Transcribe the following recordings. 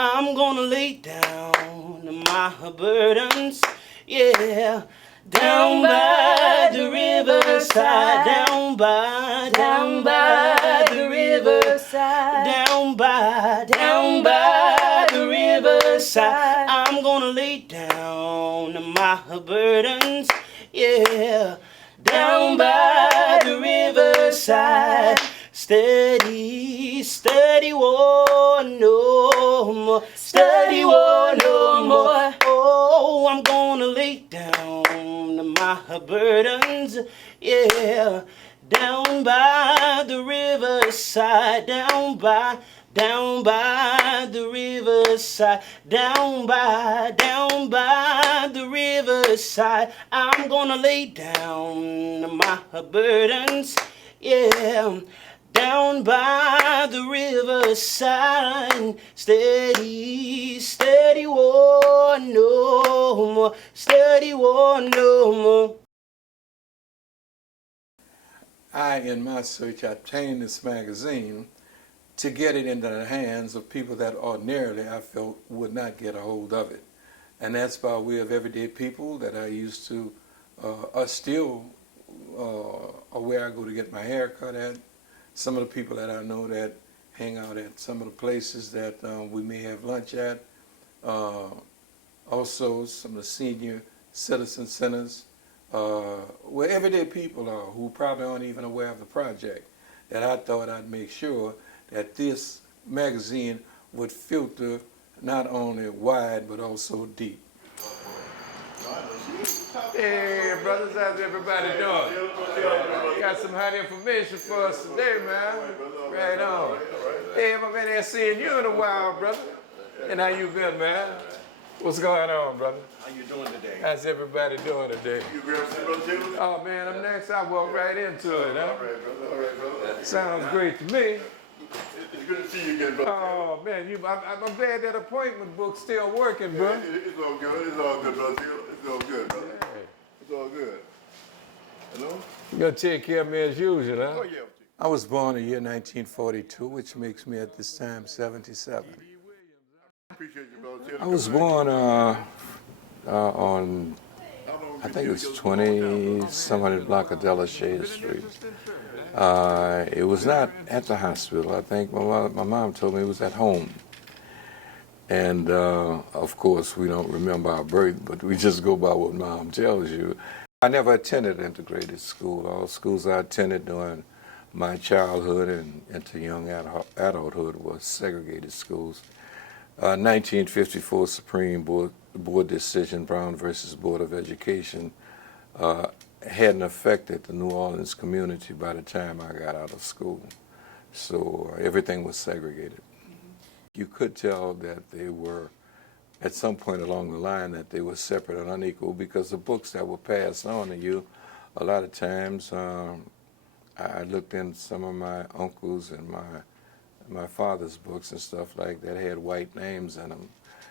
I'm gonna lay down my burdens, yeah. Down by the riverside, down by the riverside, down by the riverside. I'm gonna lay down my burdens, yeah. Down by the riverside, steady, steady war no more, steady war no more. Oh, I'm gonna lay down my burdens, yeah. Down by the riverside, down by the riverside, down by the riverside. I'm gonna lay down my burdens, yeah. Down by the riverside, steady, steady war no more, steady war no more. I, in my search, obtained this magazine to get it into the hands of people that ordinarily I felt would not get a hold of it. And that's by way of everyday people that I used to, are still where I go to get my hair cut at. Some of the people that I know that hang out at some of the places that we may have lunch at. Also, some of the senior citizen centers, where everyday people are who probably aren't even aware of the project, that I thought I'd make sure that this magazine would filter not only wide but also deep. Hey brothers, how's everybody doing? Got some hot information for us today, man. Right on. Hey, my man, ain't seen you in a while, brother. And how you been, man? What's going on, brother? How you doing today? How's everybody doing today? You grab some brother? Oh man, I'm next. I walk right into it, huh? All right, brother. All right, brother. Sounds great to me. It's good to see you again, brother. Oh man, I'm glad that appointment book's still working, bro. It's all good. It's all good, brother. It's all good, brother. Hey. It's all good. Hello? You gonna take care of me as usual, huh? Oh, yeah. I was born in the year 1942, which makes me at this time 77. Appreciate you, brother. I was born on, I think it was 20-some block of Delashade Street. It was not at the hospital. I think my mom told me it was at home. And of course, we don't remember our birth, but we just go by what mom tells you. I never attended integrated school. All schools I attended during my childhood and into young adulthood was segregated schools. 1954 Supreme Board decision, Brown versus Board of Education, hadn't affected the New Orleans community by the time I got out of school. So everything was segregated. You could tell that they were, at some point along the line, that they were separate and unequal because the books that were passed on to you, a lot of times, I looked in some of my uncles and my father's books and stuff like that had white names in them.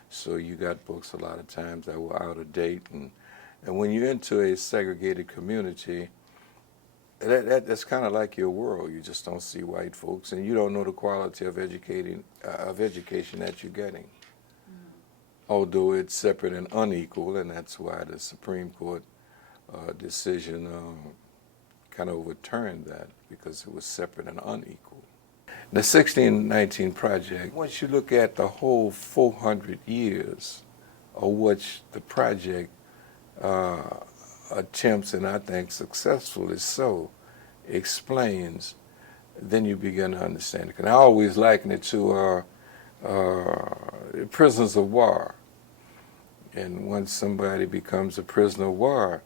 So you got books a lot of times that were out of date. And when you're into a segregated community, that's kind of like your world. You just don't see white folks, and you don't know the quality of education that you're getting. Although it's separate and unequal, and that's why the Supreme Court decision kind of overturned that, because it was separate and unequal. The 1619 Project, once you look at the whole 400 years of which the project attempts, and I think successfully so, explains, then you begin to understand it. And I always liken it to prisoners of war. And once somebody becomes a prisoner of war,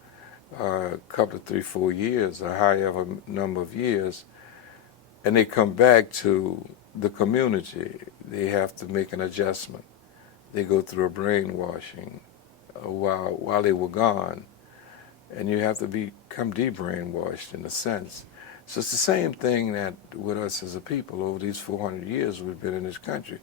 a couple of 3, 4 years, or however number of years, and they come back to the community, they have to make an adjustment. They go through a brainwashing while they were gone, and you have to become de-brainwashed in a sense. So it's the same thing that with us as a people over these 400 years we've been in this country.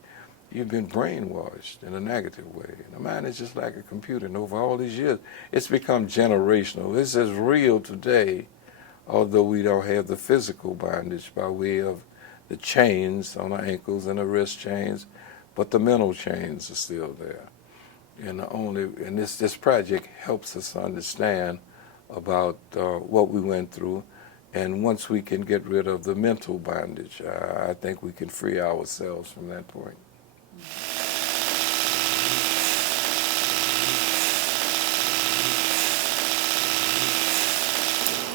You've been brainwashed in a negative way. And the mind is just like a computer, and over all these years, it's become generational. It's as real today, although we don't have the physical bondage by way of the chains on our ankles and the wrist chains, but the mental chains are still there. And this project helps us understand about what we went through, and once we can get rid of the mental bondage, I think we can free ourselves from that point.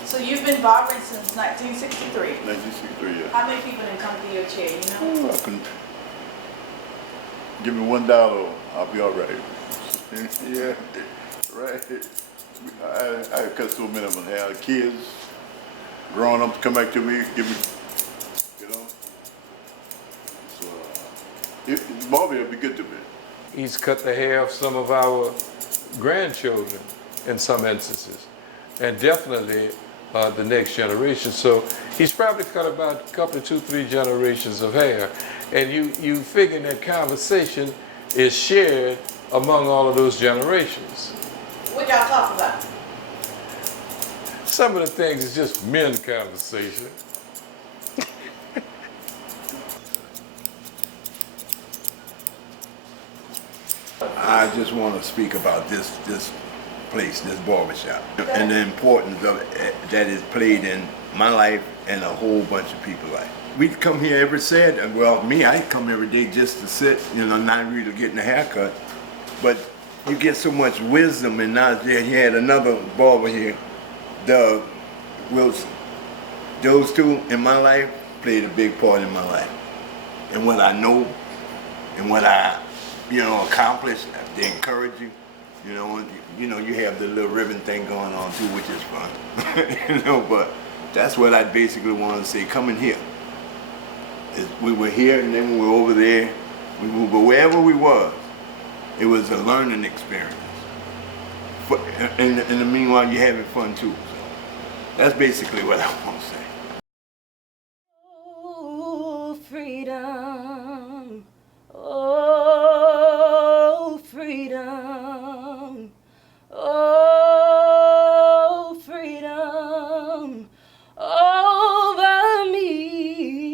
So you've been barbering since 1963. 1963, yeah. How many people didn't come to your chair, you know? I can give me $1, I'll be all right. Yeah, right. I cut so many of them. I had kids, grown ups come back to me, give me, you know. So, Bobby will be good to me. He's cut the hair of some of our grandchildren in some instances, and definitely the next generation. So he's probably cut about a couple of 2-3 generations of hair, and you figure that conversation is shared among all of those generations. What y'all talk about? Some of the things is just men conversation. I just want to speak about this place, this barbershop, and the importance of it that is played in my life and a whole bunch of people's life. We come here every Saturday. Well, me, I come every day just to sit, you know, not really getting a haircut. But you get so much wisdom and knowledge. He had another barber here, Doug Wilson. Those two in my life played a big part in my life. And what I know and what I, accomplished, they encourage you. You have the little ribbon thing going on too, which is fun. But that's what I basically want to say. Coming here. We were here and then we were over there. We moved, but wherever we was, it was a learning experience. In the meanwhile, you're having fun too. So that's basically what I want to say. Oh, freedom. Oh, freedom. Oh, freedom over me.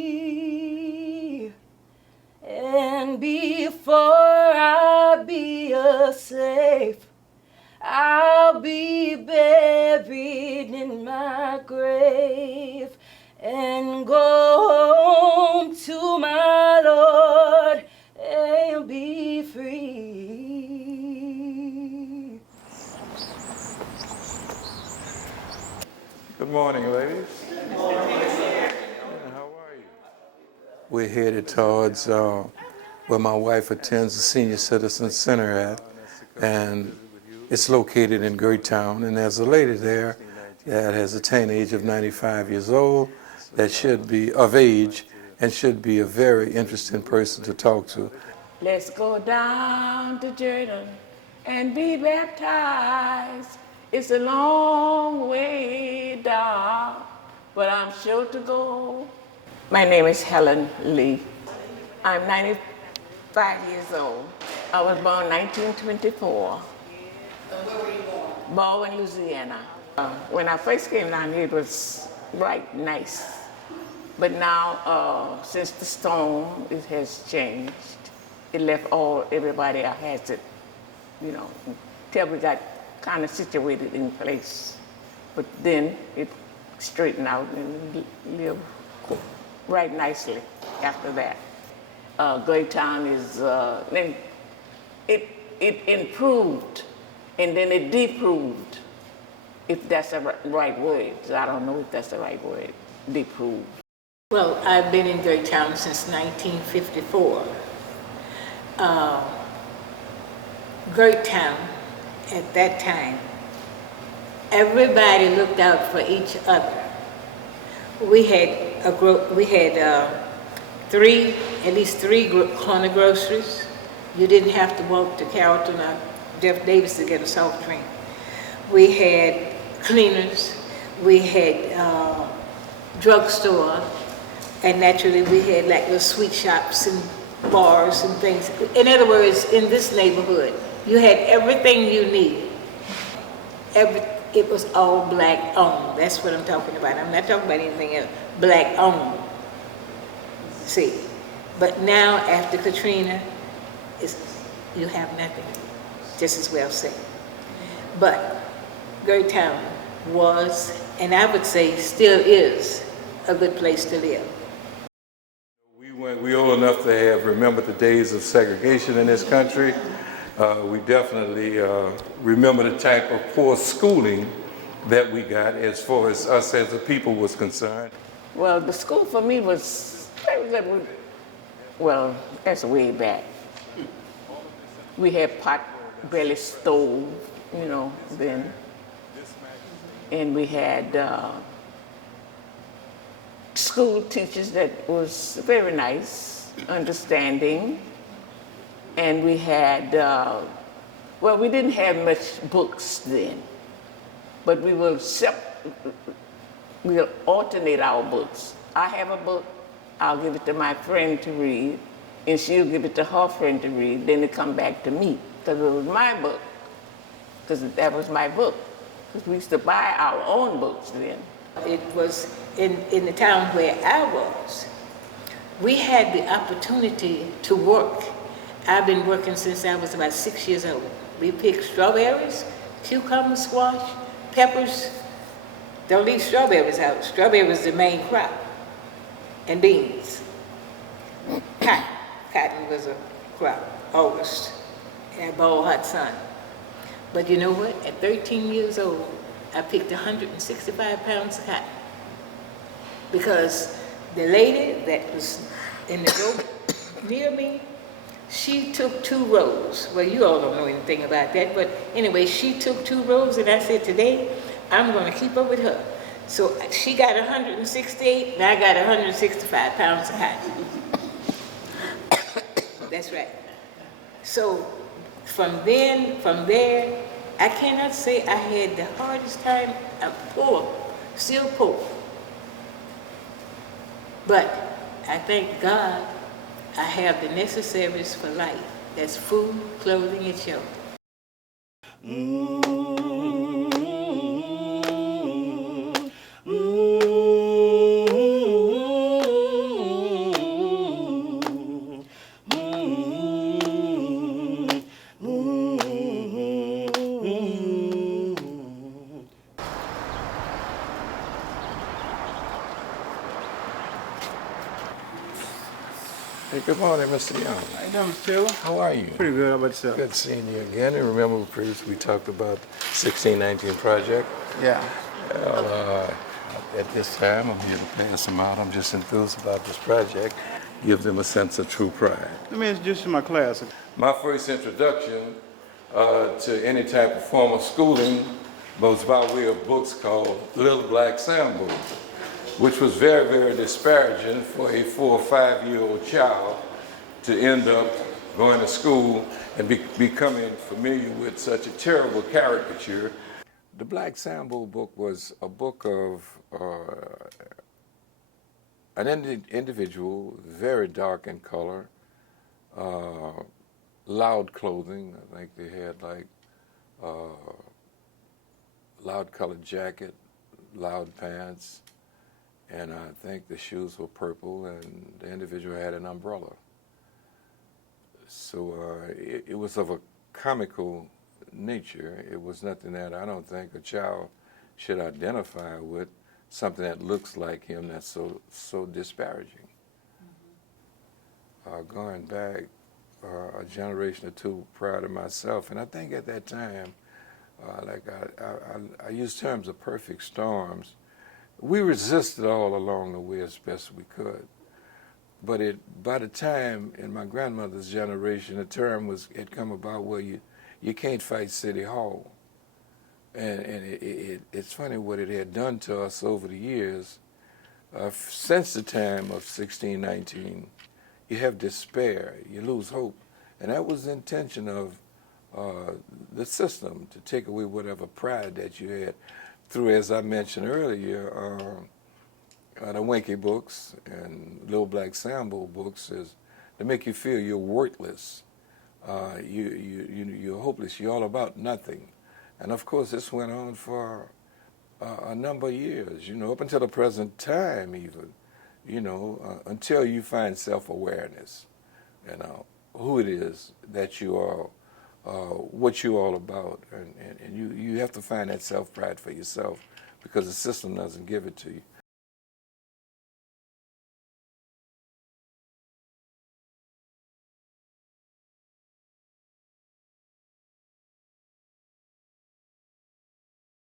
And before I be a slave, I'll be buried in my grave and go home to my Lord and be free. Good morning, ladies. Good morning. How are you? We're headed towards where my wife attends the Senior Citizen Center at, and it's located in Greytown, and there's a lady there that has attained the age of 95 years old that should be of age and should be a very interesting person to talk to. Let's go down to Jordan and be baptized. It's a long way down, but I'm sure to go. My name is Helen Lee. I'm 95 years old. I was born 1924. Where were you born? Baldwin, Louisiana. When I first came down here, it was right nice. But now, since the storm, it has changed. It left everybody has it, till we got kind of situated in place. But then it straightened out and lived right nicely after that. Greytown is, then it improved and then it deproved, if that's the right word. I don't know if that's the right word, deproved. Well, I've been in Greytown since 1954. Greytown, at that time, everybody looked out for each other. We had at least three corner groceries. You didn't have to walk to Carrollton or Jeff Davis to get a soft drink. We had cleaners. We had drugstore. And naturally, we had like little sweet shops and bars and things. In other words, in this neighborhood, you had everything you needed. It was all black owned. That's what I'm talking about. I'm not talking about anything else. Black owned. See, but now after Katrina, you have nothing, just as well said. But Gertown was, and I would say still is, a good place to live. We old enough to have remembered the days of segregation in this country. We definitely remember the type of poor schooling that we got as far as us as a people was concerned. Well, the school for me was, well, that's way back. We had pot belly stove, you know, then. And we had school teachers that was very nice, understanding. And we had, well, we didn't have much books then, but we will we'll alternate our books. I have a book, I'll give it to my friend to read, and she'll give it to her friend to read, then it come back to me, because it was my book, because that was my book, because we used to buy our own books then. It was in the town where I was, we had the opportunity to work. I've been working since I was about 6 years old. We picked strawberries, cucumbers, squash, peppers. Don't leave strawberries out. Strawberries is the main crop. And beans. Cotton. Cotton was a crop, August, in a bald hot sun. But you know what? At 13 years old, I picked 165 pounds of cotton. Because the lady that was in the row near me, she took 2 rows. Well, you all don't know anything about that, but anyway, she took 2 rows, and I said, today, I'm going to keep up with her. So she got 168, and I got 165 pounds of cotton. That's right. So from there, I cannot say I had the hardest time. I'm poor, still poor. But I thank God I have the necessaries for life. That's food, clothing, and shelter. Hey, good morning, Mr. Young. How you doing, Mr. Taylor? How are you? Pretty good. How about yourself? Good seeing you again. And remember, previously we talked about 1619 project. Yeah. Well, at this time, I'm here to pass them out. I'm just enthused about this project. Give them a sense of true pride. Let me introduce you to my class. My first introduction to any type of formal schooling was by way of books called Little Black Sambo, which was very, very disparaging for a 4 or 5-year-old child to end up going to school and becoming familiar with such a terrible caricature. The Black Sambo book was a book of an individual, very dark in color, loud clothing. I think they had like loud colored jacket, loud pants, and I think the shoes were purple, and the individual had an umbrella. So it was of a comical nature. It was nothing that I don't think a child should identify with, something that looks like him that's so disparaging. Going back a generation or two prior to myself, and I think at that time, like I use terms of perfect storms. We resisted all along the way as best we could. But by the time in my grandmother's generation, the term had come about where you can't fight City Hall. And it's funny what it had done to us over the years. Since the time of 1619, you have despair, you lose hope. And that was the intention of the system, to take away whatever pride that you had through, as I mentioned earlier, the Winky books and Little Black Sambo books, is to make you feel you're worthless, you're hopeless, you're all about nothing. And of course, this went on for a number of years, up until the present time even, until you find self-awareness, who it is that you are, what you're all about, and you have to find that self-pride for yourself because the system doesn't give it to you.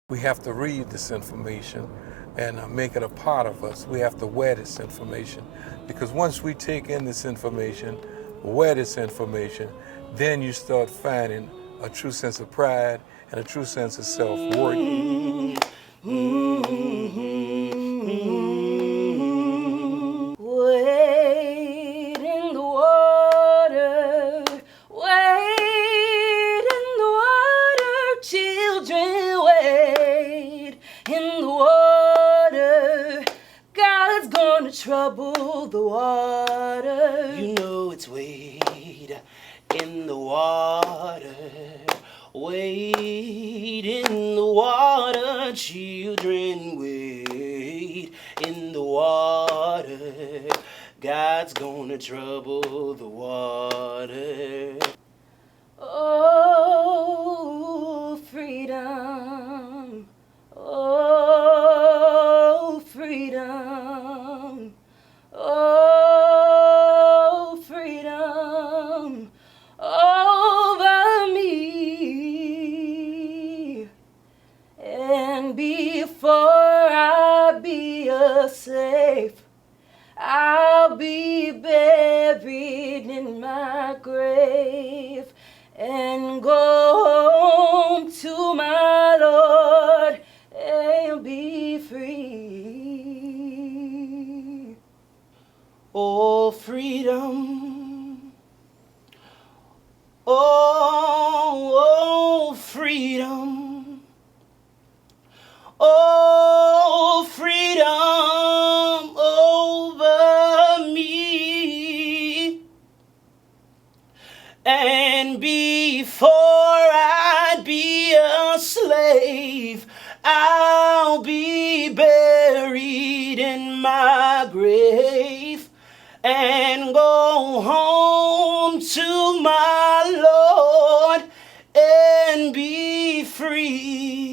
We have to read this information and make it a part of us. We have to wear this information because once we take in this information, wear this information, then you start finding a true sense of pride and a true sense of self-worth. Wade in the water, wade in the water, children, wade in the water. God's gonna trouble the water. You know it's wade in the water, wade in the water, children, wade in the water. God's gonna trouble the water. Oh, freedom. Oh, freedom. Oh, freedom over me. And before I be a slave, I'll be buried in my grave and go home to my Lord and be free. Oh, freedom. Oh, freedom. Oh, freedom over me. And before I be a slave, I'll be buried in my grave and go home to my Lord and be free.